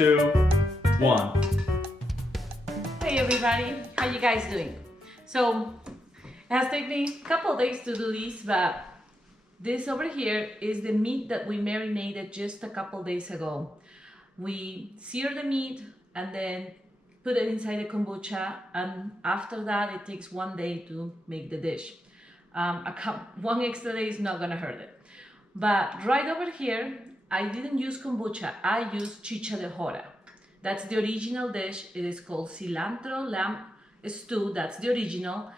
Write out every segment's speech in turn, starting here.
2, 1. Hey everybody, how you guys doing? So it has taken me a couple of days to do this, but this over here is the meat that we marinated just a couple days ago. We sear the meat and then put it inside the kombucha, and after that it takes 1 day to make the dish. One extra day is not gonna hurt it. But right over here, I didn't use kombucha, I used Chicha de Jora. That's the original dish. It is called cilantro lamb stew. That's the original.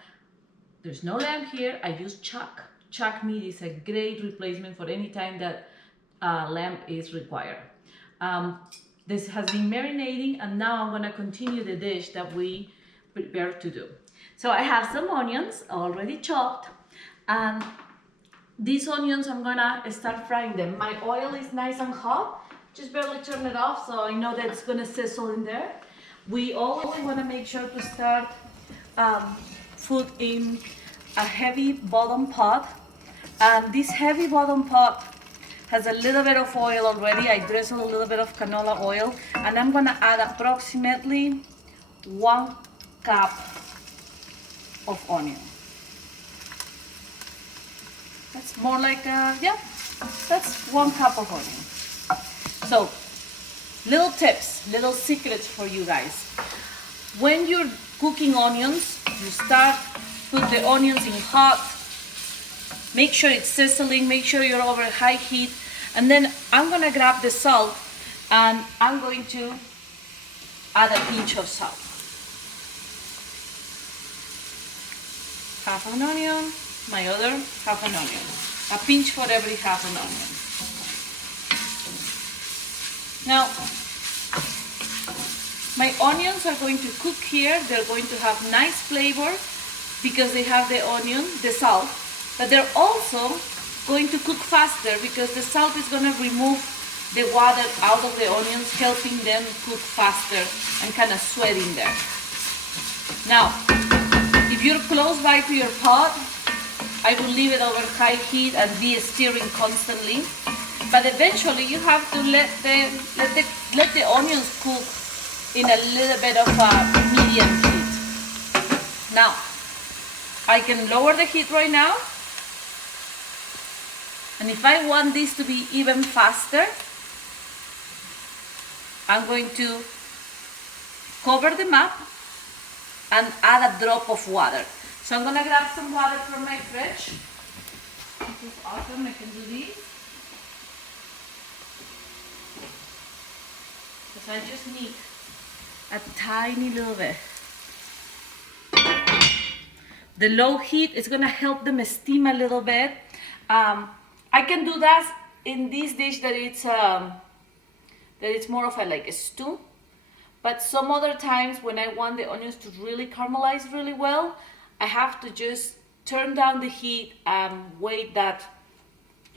There's no lamb here. I use chuck. Chuck meat is a great replacement for any time that lamb is required. This has been marinating, and now I'm gonna continue the dish that we prepared to do. So I have some onions already chopped, and these onions I'm gonna start frying them. My oil is nice and hot. Just barely turn it off so I know that it's gonna sizzle in there. We always wanna make sure to start food in a heavy bottom pot. And this heavy bottom pot has a little bit of oil already. I drizzle a little bit of canola oil, and I'm gonna add approximately 1 cup of onion. That's more like, that's 1 cup of onion. So, little tips, little secrets for you guys. When you're cooking onions, you put the onions in hot, make sure it's sizzling, make sure you're over high heat, and then I'm gonna grab the salt and I'm going to add a pinch of salt. Half an onion, my other half an onion. A pinch for every half an onion. Now, my onions are going to cook here. They're going to have nice flavor because they have the onion, the salt, but they're also going to cook faster because the salt is going to remove the water out of the onions, helping them cook faster and kind of sweat in there. Now, if you're close by to your pot, I will leave it over high heat and be stirring constantly. But eventually you have to let the onions cook in a little bit of a medium heat. Now, I can lower the heat right now. And if I want this to be even faster, I'm going to cover them up and add a drop of water. So I'm gonna grab some water from my fridge. This is awesome, I can do this. Because I just need a tiny little bit. The low heat is gonna help them steam a little bit. I can do that in this dish that it's more of a stew. But some other times when I want the onions to really caramelize really well, I have to just turn down the heat and wait that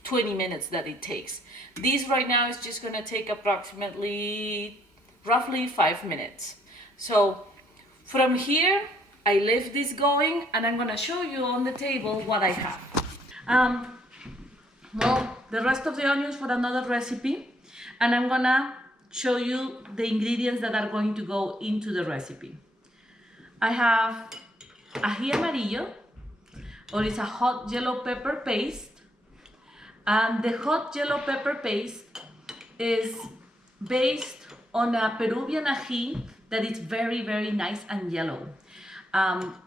20 minutes that it takes. This right now is just gonna take roughly 5 minutes. So from here, I leave this going and I'm gonna show you on the table what I have. Well, the rest of the onions for another recipe, and I'm gonna show you the ingredients that are going to go into the recipe. I have ají amarillo, or it's a hot yellow pepper paste. And the hot yellow pepper paste is based on a Peruvian ají that is very, very nice and yellow.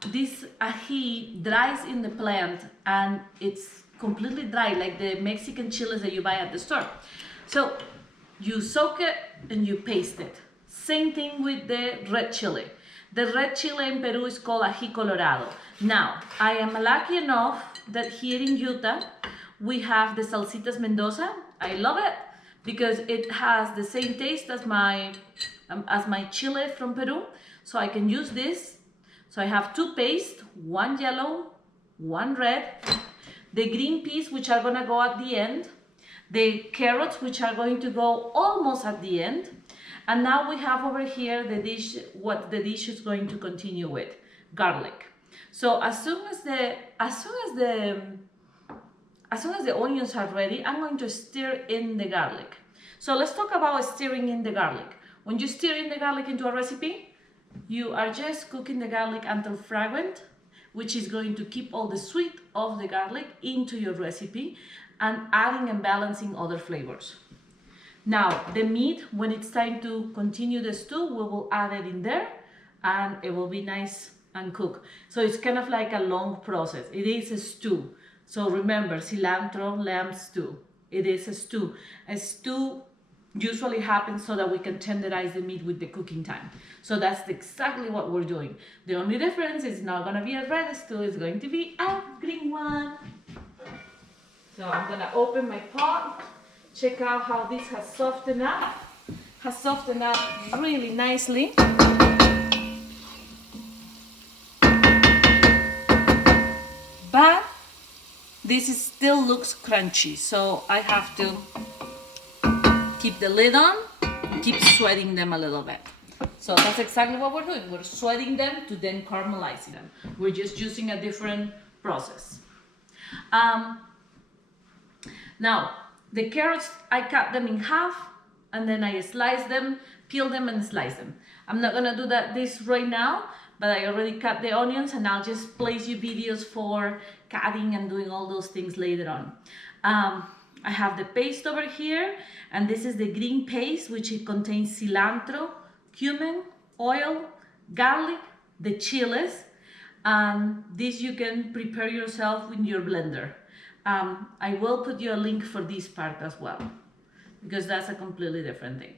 This ají dries in the plant and it's completely dry, like the Mexican chilies that you buy at the store. So you soak it and you paste it. Same thing with the red chili. The red chili in Peru is called ají colorado. Now, I am lucky enough that here in Utah, we have the Salsitas Mendoza. I love it because it has the same taste as my chile from Peru. So I can use this. So I have 2 pastes, 1 yellow, 1 red, the green peas, which are gonna go at the end, the carrots, which are going to go almost at the end. And now we have over here the dish, what the dish is going to continue with, garlic. So as soon as the onions are ready, I'm going to stir in the garlic. So let's talk about stirring in the garlic. When you stir in the garlic into a recipe, you are just cooking the garlic until fragrant, which is going to keep all the sweet of the garlic into your recipe and adding and balancing other flavors. Now, the meat, when it's time to continue the stew, we will add it in there and it will be nice and cooked. So it's kind of like a long process. It is a stew. So remember, cilantro, lamb stew. It is a stew. A stew usually happens so that we can tenderize the meat with the cooking time. So that's exactly what we're doing. The only difference is not going to be a red stew, it's going to be a green one. So I'm going to open my pot. Check out how this has softened up. Has softened up really nicely. But this still looks crunchy, so I have to keep the lid on, keep sweating them a little bit. So that's exactly what we're doing. We're sweating them to then caramelizing them. We're just using a different process. Now, the carrots, I cut them in half and then I slice them, peel them and slice them. I'm not gonna do this right now, but I already cut the onions and I'll just place you videos for cutting and doing all those things later on. I have the paste over here, and this is the green paste, which it contains cilantro, cumin, oil, garlic, the chilies. This you can prepare yourself with your blender. I will put you a link for this part as well, because that's a completely different thing.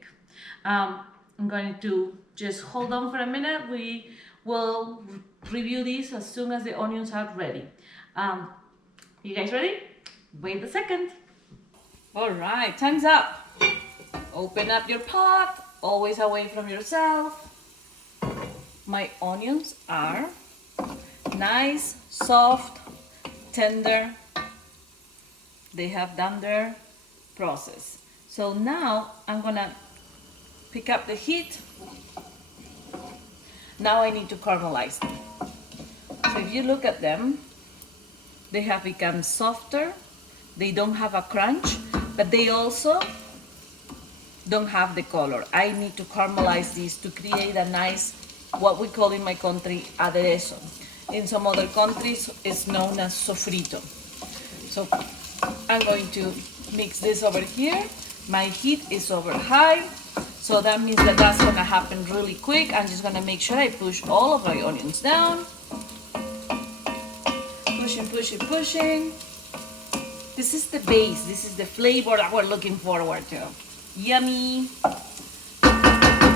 I'm going to just hold on for a minute. We will review this as soon as the onions are ready. You guys ready? Wait a second. All right, time's up. Open up your pot, always away from yourself. My onions are nice, soft, tender. They have done their process. So now I'm gonna pick up the heat. Now I need to caramelize them. So if you look at them, they have become softer. They don't have a crunch, but they also don't have the color. I need to caramelize these to create a nice, what we call in my country, aderezo. In some other countries, it's known as sofrito. So I'm going to mix this over here. My heat is over high, so that means that that's gonna happen really quick. I'm just gonna make sure I push all of my onions down. Pushing, pushing, pushing. This is the base, this is the flavor that we're looking forward to. Yummy.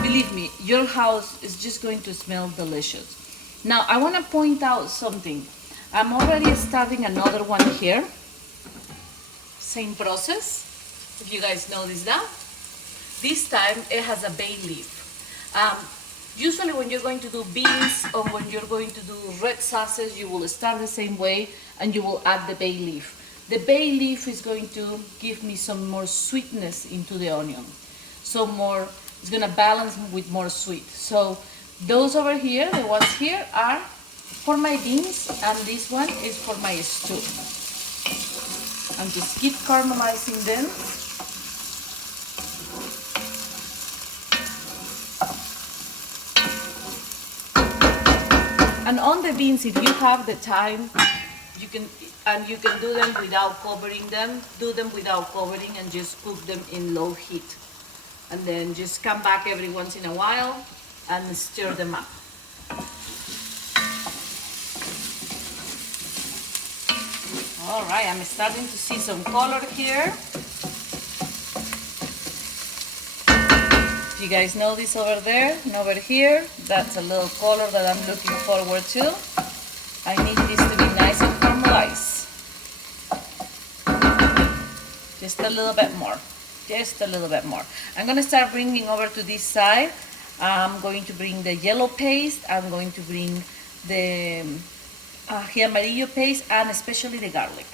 Believe me, your house is just going to smell delicious. Now, I want to point out something. I'm already starting another one here. Same process, if you guys notice that. This time, it has a bay leaf. Usually when you're going to do beans or when you're going to do red sauces, you will start the same way and you will add the bay leaf. The bay leaf is going to give me some more sweetness into the onion. So it's gonna balance with more sweet. So those over here, the ones here are for my beans and this one is for my stew. And just keep caramelizing them. And on the beans, if you have the time, you can do them without covering them. Do them without covering and just cook them in low heat. And then just come back every once in a while and stir them up. All right, I'm starting to see some color here. If you guys notice over there and over here, that's a little color that I'm looking forward to. I need this to be nice and caramelized. Just a little bit more. Just a little bit more. I'm going to start bringing over to this side. I'm going to bring the yellow paste. I'm going to bring the ají amarillo paste and especially the garlic.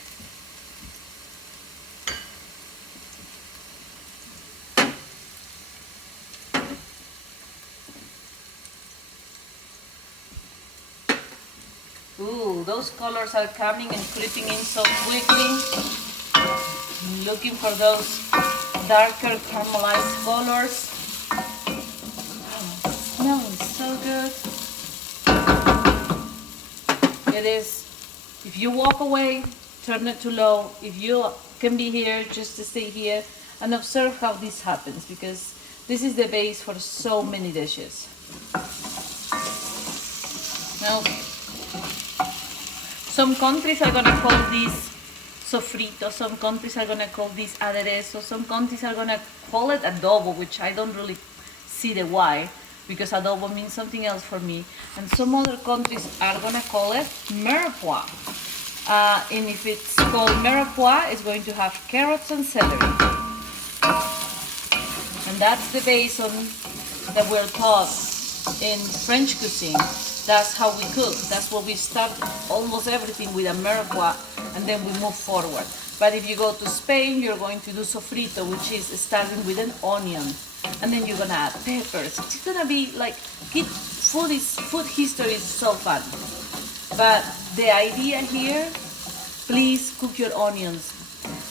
Ooh, those colors are coming and creeping in so quickly. I'm looking for those darker caramelized colors. smelling so good. It is, if you walk away, turn it to low. If you can be here, just to stay here and observe how this happens, because this is the base for so many dishes. Okay. Some countries are gonna call this sofrito, some countries are gonna call this aderezo, some countries are gonna call it adobo, which I don't really see the why, because adobo means something else for me. And some other countries are gonna call it mirepoix. And if it's called mirepoix, it's going to have carrots and celery. And that's the base on that we're taught in French cuisine. That's how we cook. That's what we start almost everything with a mirepoix, and then we move forward. But if you go to Spain, you're going to do sofrito, which is starting with an onion, and then you're gonna add peppers. It's gonna be like food history is so fun. But the idea here, please cook your onions.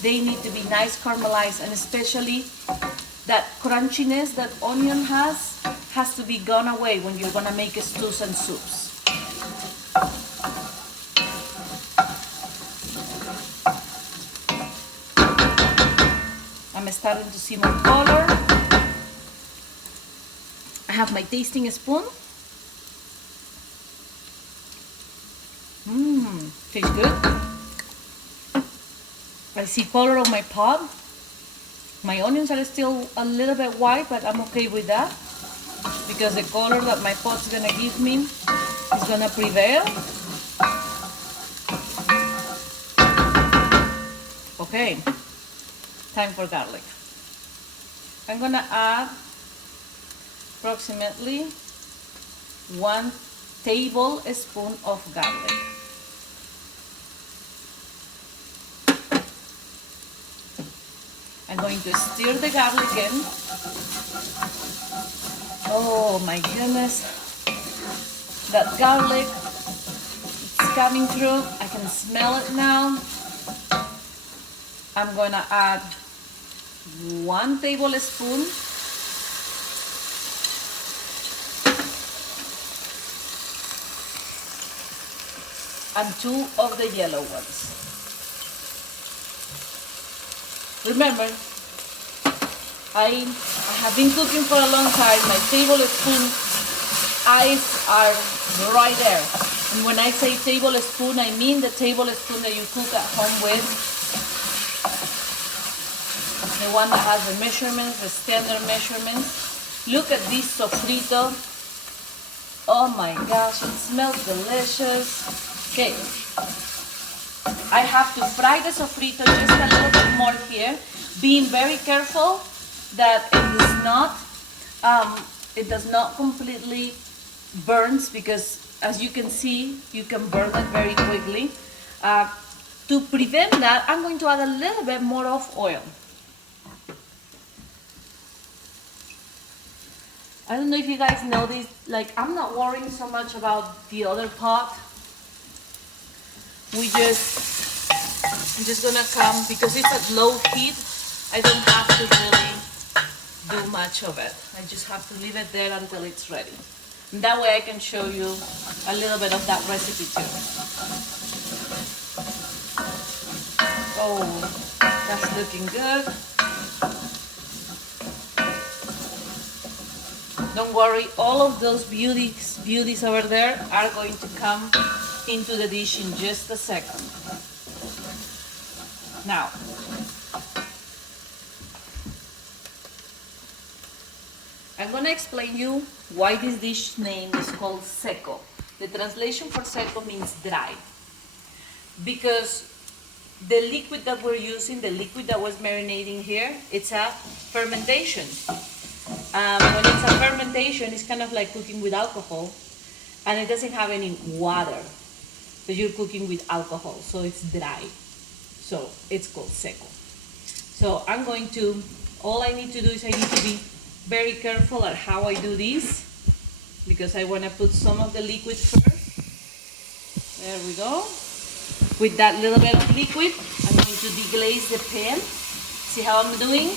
They need to be nice caramelized, and especially that crunchiness that onion has to be gone away when you're gonna make stews and soups. I'm starting to see more color. I have my tasting spoon. Tastes good. I see color on my pot. My onions are still a little bit white, but I'm okay with that, because the color that my pot's gonna give me is gonna prevail. Okay, time for garlic. I'm gonna add approximately 1 tablespoon of garlic. I'm going to stir the garlic in. Oh my goodness, that garlic, it's coming through. I can smell it now. I'm gonna add 1 tablespoon and 2 of the yellow ones. Remember, I have been cooking for a long time. My tablespoon eyes are right there. And when I say tablespoon, I mean the tablespoon that you cook at home with. The one that has the measurements, the standard measurements. Look at this sofrito. Oh my gosh, it smells delicious. Okay. I have to fry the sofrito just a little bit more here, being very careful that it does not completely burn, because as you can see, you can burn it very quickly. To prevent that, I'm going to add a little bit more of oil. I don't know if you guys know this, like, I'm not worrying so much about the other pot. I'm just gonna come, because it's at low heat, I don't have to really do much of it. I just have to leave it there until it's ready. And that way I can show you a little bit of that recipe too. Oh, that's looking good. Don't worry, all of those beauties over there are going to come into the dish in just a second. Now, I'm gonna explain you why this dish name is called Seco. The translation for Seco means dry. Because the liquid that we're using, the liquid that was marinating here, it's a fermentation. When it's a fermentation, it's kind of like cooking with alcohol, and it doesn't have any water. So you're cooking with alcohol, so it's dry. So it's called Seco. So all I need to do is I need to be very careful at how I do this, because I want to put some of the liquid first. There we go. With that little bit of liquid, I'm going to deglaze the pan. See how I'm doing?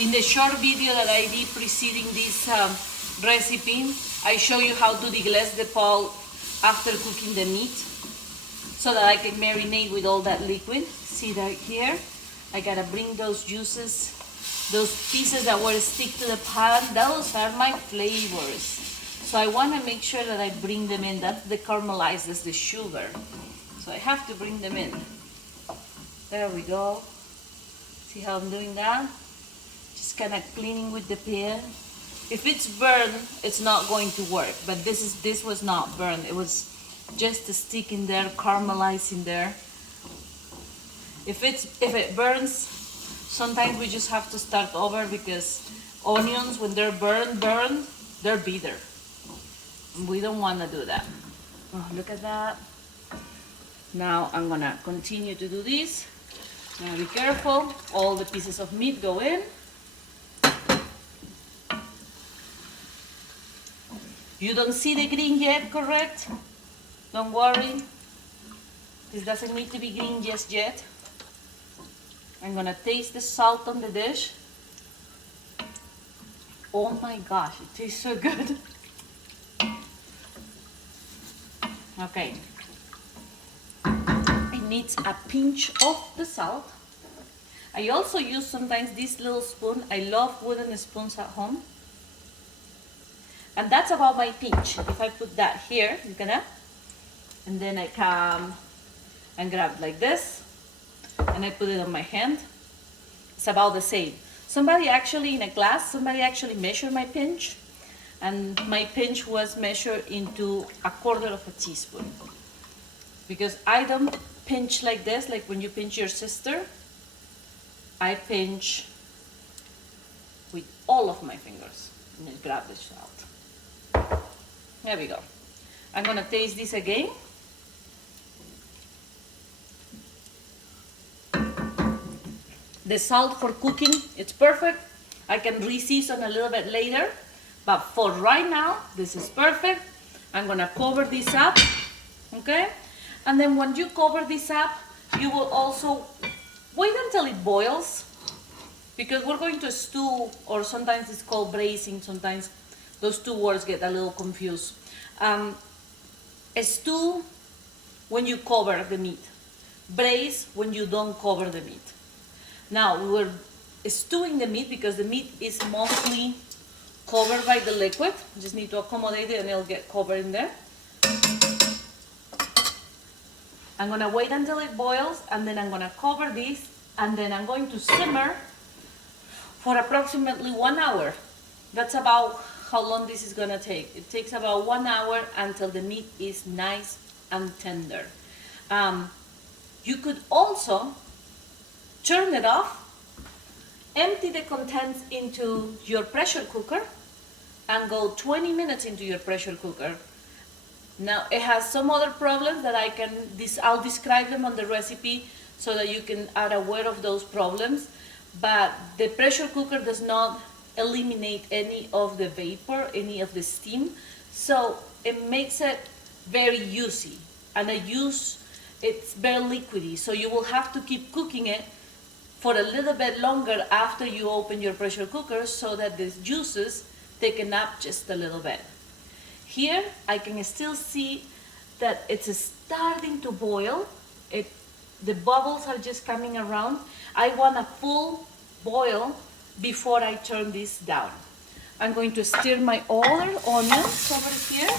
In the short video that I did preceding this recipe, I show you how to deglaze the pulp after cooking the meat so that I can marinate with all that liquid. See that here? I gotta bring those juices, those pieces that were stick to the pan, those are my flavors. So I wanna make sure that I bring them in. That's the caramelizes the sugar. So I have to bring them in. There we go. See how I'm doing that? Just kind of cleaning with the pan. If it's burned, it's not going to work. But this was not burned. It was just a stick in there, caramelizing there. If it burns, sometimes we just have to start over because onions, when they're burned, they're bitter. We don't want to do that. Oh, look at that. Now I'm gonna continue to do this. Now be careful, all the pieces of meat go in. You don't see the green yet, correct? Don't worry. This doesn't need to be green just yet. I'm gonna taste the salt on the dish. Oh my gosh, it tastes so good. Okay. It needs a pinch of the salt. I also use sometimes this little spoon. I love wooden spoons at home. And that's about my pinch. If I put that here, you can, and then I come and grab like this, and I put it on my hand. It's about the same. Somebody actually in a class, somebody actually measured my pinch, and my pinch was measured into 1/4 of a teaspoon. Because I don't pinch like this, like when you pinch your sister. I pinch with all of my fingers. And just grab the salt. There we go. I'm gonna taste this again. The salt for cooking, it's perfect. I can re-season a little bit later, but for right now, this is perfect. I'm gonna cover this up, okay? And then when you cover this up, you will also wait until it boils, because we're going to stew, or sometimes it's called braising. Sometimes those two words get a little confused. A stew when you cover the meat. Braise when you don't cover the meat. Now we're stewing the meat because the meat is mostly covered by the liquid. Just need to accommodate it and it'll get covered in there. I'm gonna wait until it boils, and then I'm gonna cover this, and then I'm going to simmer for approximately 1 hour. That's about how long this is gonna take. It takes about 1 hour until the meat is nice and tender. You could also turn it off, empty the contents into your pressure cooker, and go 20 minutes into your pressure cooker. Now it has some other problems that I'll describe them on the recipe so that you can are aware of those problems. But the pressure cooker does not eliminate any of the vapor, any of the steam. So it makes it very juicy, and it's very liquidy. So you will have to keep cooking it for a little bit longer after you open your pressure cooker so that the juices thicken up just a little bit. Here I can still see that it's starting to boil. The bubbles are just coming around. I want a full boil before I turn this down. I'm going to stir my other onions over here.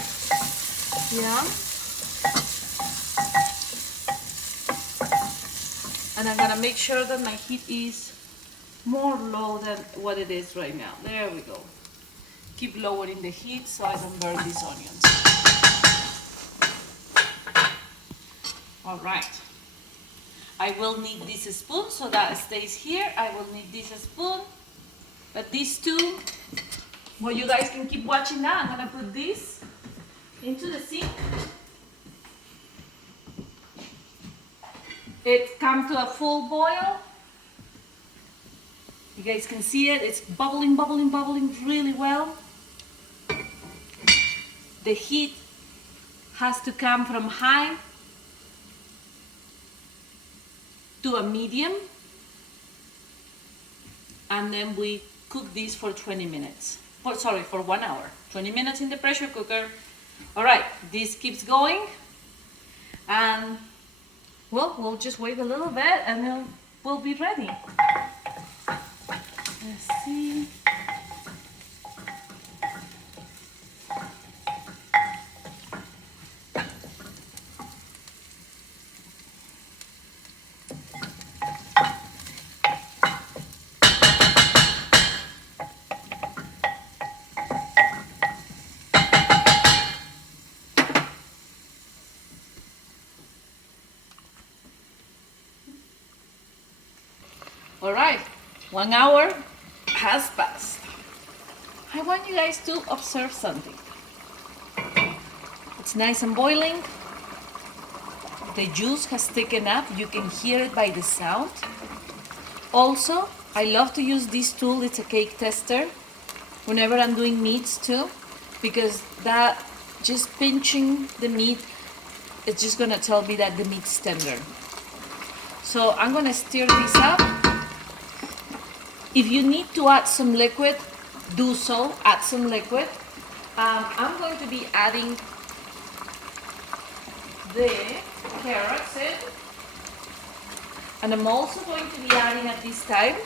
Yeah. And I'm gonna make sure that my heat is more low than what it is right now. There we go. Keep lowering the heat so I don't burn these onions. All right. I will need this spoon, so that stays here. I will need this spoon. But these two, well, you guys can keep watching that. I'm gonna put this into the sink. It comes to a full boil. You guys can see it. It's bubbling, bubbling, bubbling really well. The heat has to come from high to a medium, and then we cook this for 20 minutes. For 1 hour. 20 minutes in the pressure cooker. All right, this keeps going. And well, we'll just wait a little bit and then we'll be ready. Let's see. All right, 1 hour has passed. I want you guys to observe something. It's nice and boiling. The juice has thickened up. You can hear it by the sound. Also, I love to use this tool. It's a cake tester whenever I'm doing meats too, because that just pinching the meat, it's just gonna tell me that the meat's tender. So I'm gonna stir this up. If you need to add some liquid, do so, add some liquid. I'm going to be adding the carrots in. And I'm also going to be adding at this time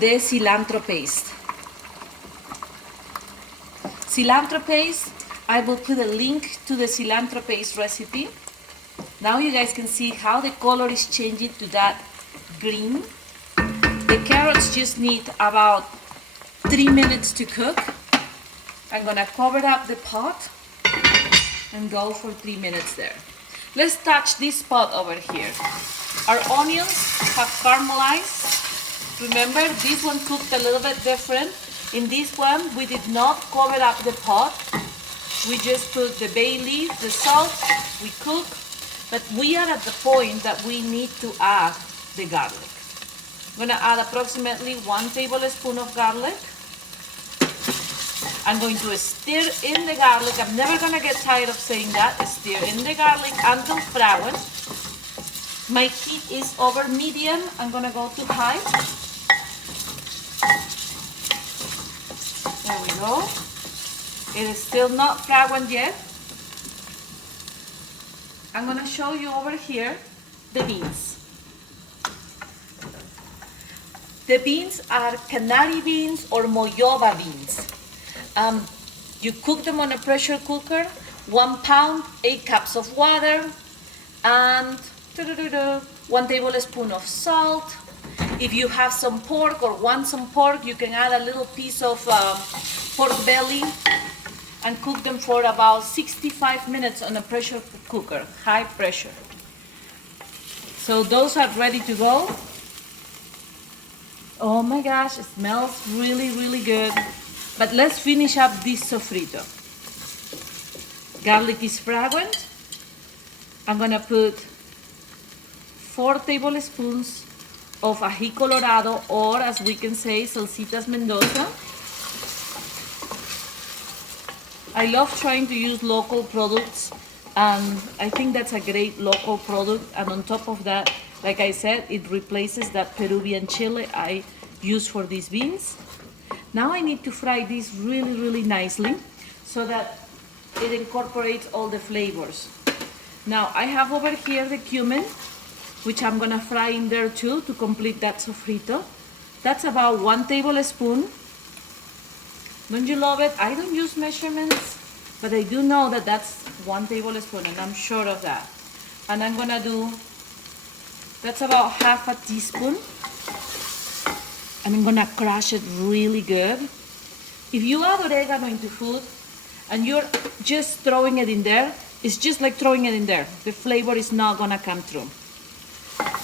the cilantro paste. Cilantro paste, I will put a link to the cilantro paste recipe. Now you guys can see how the color is changing to that green. The carrots just need about 3 minutes to cook. I'm gonna cover up the pot and go for 3 minutes there. Let's touch this pot over here. Our onions have caramelized. Remember, this one cooked a little bit different. In this one, we did not cover up the pot. We just put the bay leaf, the salt, we cook, but we are at the point that we need to add the garlic. I'm gonna add approximately 1 tablespoon of garlic. I'm going to stir in the garlic. I'm never gonna get tired of saying that. Stir in the garlic until fragrant. My heat is over medium. I'm gonna go to high. There we go. It is still not fragrant yet. I'm gonna show you over here the beans. The beans are canary beans or moyoba beans. You cook them on a pressure cooker, 1 pound, 8 cups of water, and 1 tablespoon of salt. If you have some pork or want some pork, you can add a little piece of pork belly and cook them for about 65 minutes on a pressure cooker, high pressure. So those are ready to go. Oh my gosh, it smells really, really good. But let's finish up this sofrito. Garlic is fragrant. I'm gonna put 4 tablespoons of ají colorado, or as we can say, salsitas Mendoza. I love trying to use local products, and I think that's a great local product. And on top of that, like I said, it replaces that Peruvian chili I use for these beans. Now I need to fry this really, really nicely so that it incorporates all the flavors. Now I have over here the cumin, which I'm gonna fry in there too to complete that sofrito. That's about 1 tablespoon. Don't you love it? I don't use measurements, but I do know that that's 1 tablespoon, and I'm sure of that. And I'm gonna do, that's about half a teaspoon. And I'm gonna crush it really good. If you add oregano into food and you're just throwing it in there, it's just like throwing it in there. The flavor is not gonna come through.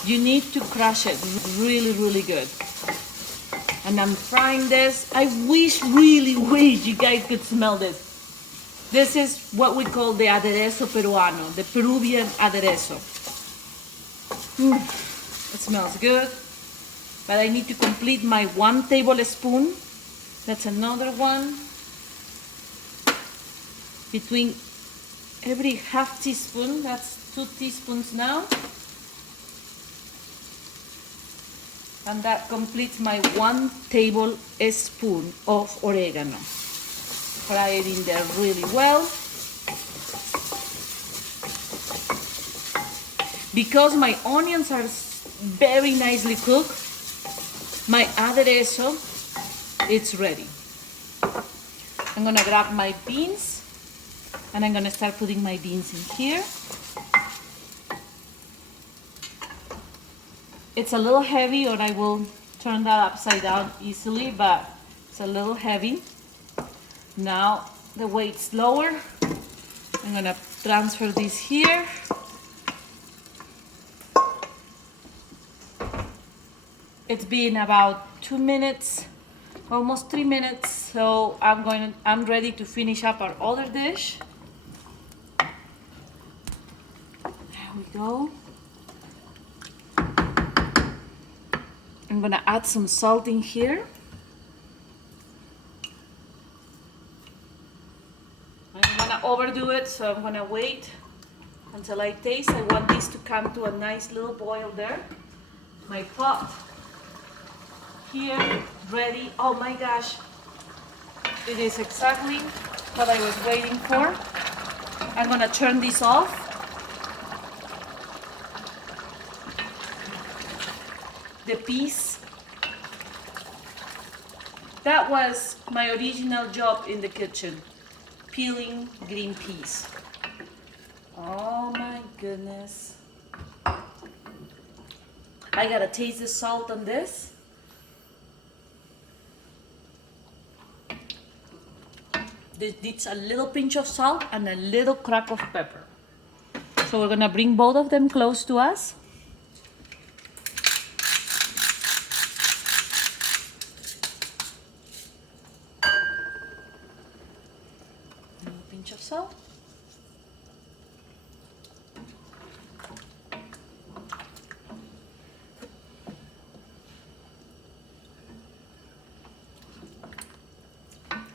You need to crush it really, really good. And I'm frying this. I really wish you guys could smell this. This is what we call the aderezo peruano, the Peruvian aderezo. It smells good. But I need to complete my 1 tablespoon. That's another one. Between every half teaspoon, that's 2 teaspoons now. And that completes my 1 tablespoon of oregano. Fry it in there really well. Because my onions are very nicely cooked, my aderezo, it's ready. I'm gonna grab my beans and I'm gonna start putting my beans in here. It's a little heavy, or I will turn that upside down easily, but it's a little heavy. Now the weight's lower. I'm gonna transfer this here. It's been about 2 minutes, almost 3 minutes, so I'm ready to finish up our other dish. There we go. I'm gonna add some salt in here. I'm gonna overdo it, so I'm gonna wait until I taste. I want this to come to a nice little boil there. My pot here, ready. Oh my gosh, it is exactly what I was waiting for. I'm gonna turn this off. The peas. That was my original job in the kitchen, peeling green peas. Oh my goodness. I gotta taste the salt on this. This needs a little pinch of salt and a little crack of pepper. So we're gonna bring both of them close to us. A little pinch of salt.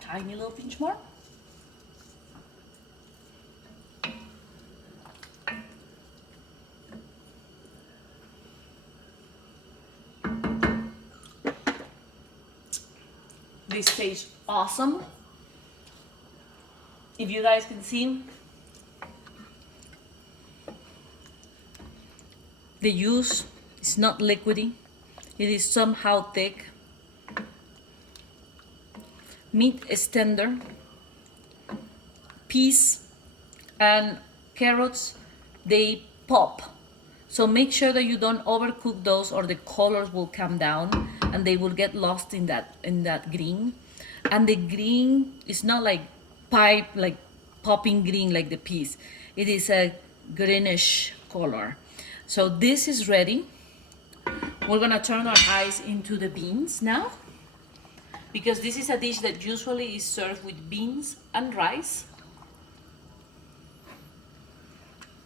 Tiny little pinch more. This tastes awesome. If you guys can see, the juice is not liquidy. It is somehow thick. Meat is tender. Peas and carrots, they pop. So make sure that you don't overcook those, or the colors will come down and they will get lost in that green. And the green is not like popping green like the peas. It is a greenish color. So this is ready. We're gonna turn our eyes into the beans now, because this is a dish that usually is served with beans and rice.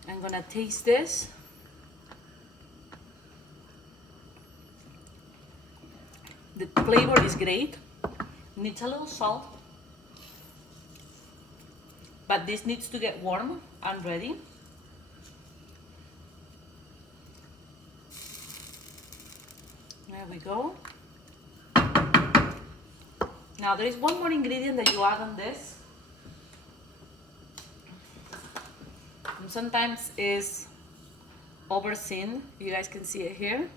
I'm gonna taste this. The flavor is great. Needs a little salt, but this needs to get warm and ready. There we go. Now there is one more ingredient that you add on this. And sometimes is overseen. You guys can see it here.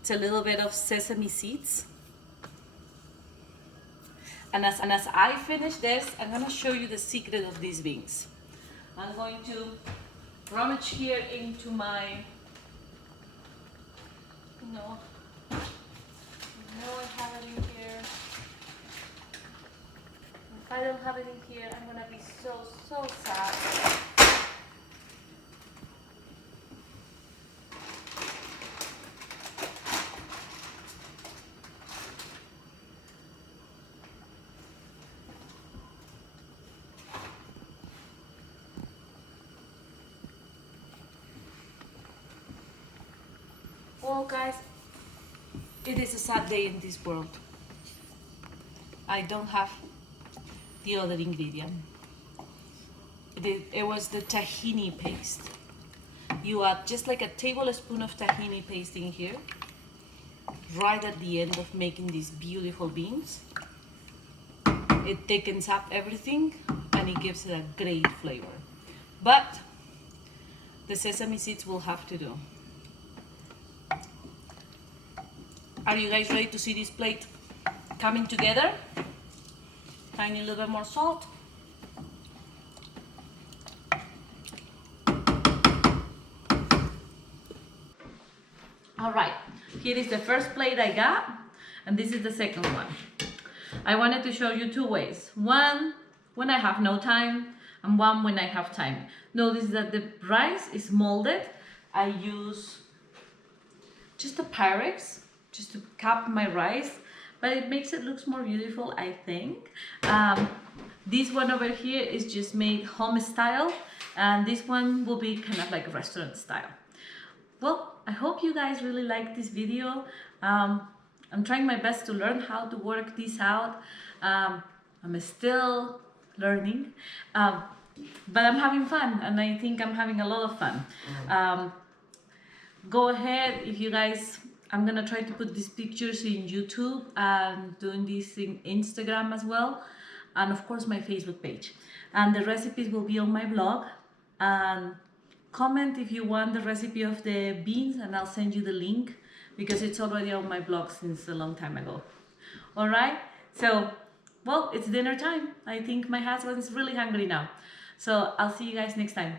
It's a little bit of sesame seeds. And as I finish this, I'm gonna show you the secret of these beans. I'm going to rummage here into my, I have it in here. If I don't have it in here, I'm gonna be so sad. Well, guys, it is a sad day in this world. I don't have the other ingredient. It was the tahini paste. You add just like a tablespoon of tahini paste in here. right at the end of making these beautiful beans. It thickens up everything and it gives it a great flavor. But the sesame seeds will have to do. Are you guys ready to see this plate coming together? Tiny little bit more salt. All right, here is the first plate I got, and this is the second one. I wanted to show you two ways. One, when I have no time, and one when I have time. Notice that the rice is molded. I use just a Pyrex, just to cup my rice, but it makes it look more beautiful, I think. This one over here is just made home style, and this one will be kind of like restaurant style. Well, I hope you guys really like this video. I'm trying my best to learn how to work this out. I'm still learning, but I'm having fun, and I think I'm having a lot of fun. Go ahead, if you guys, I'm gonna try to put these pictures in YouTube and doing this in Instagram as well, and of course my Facebook page. And the recipes will be on my blog. And comment if you want the recipe of the beans, and I'll send you the link because it's already on my blog since a long time ago. All right, so, well, it's dinner time. I think my husband is really hungry now. So I'll see you guys next time.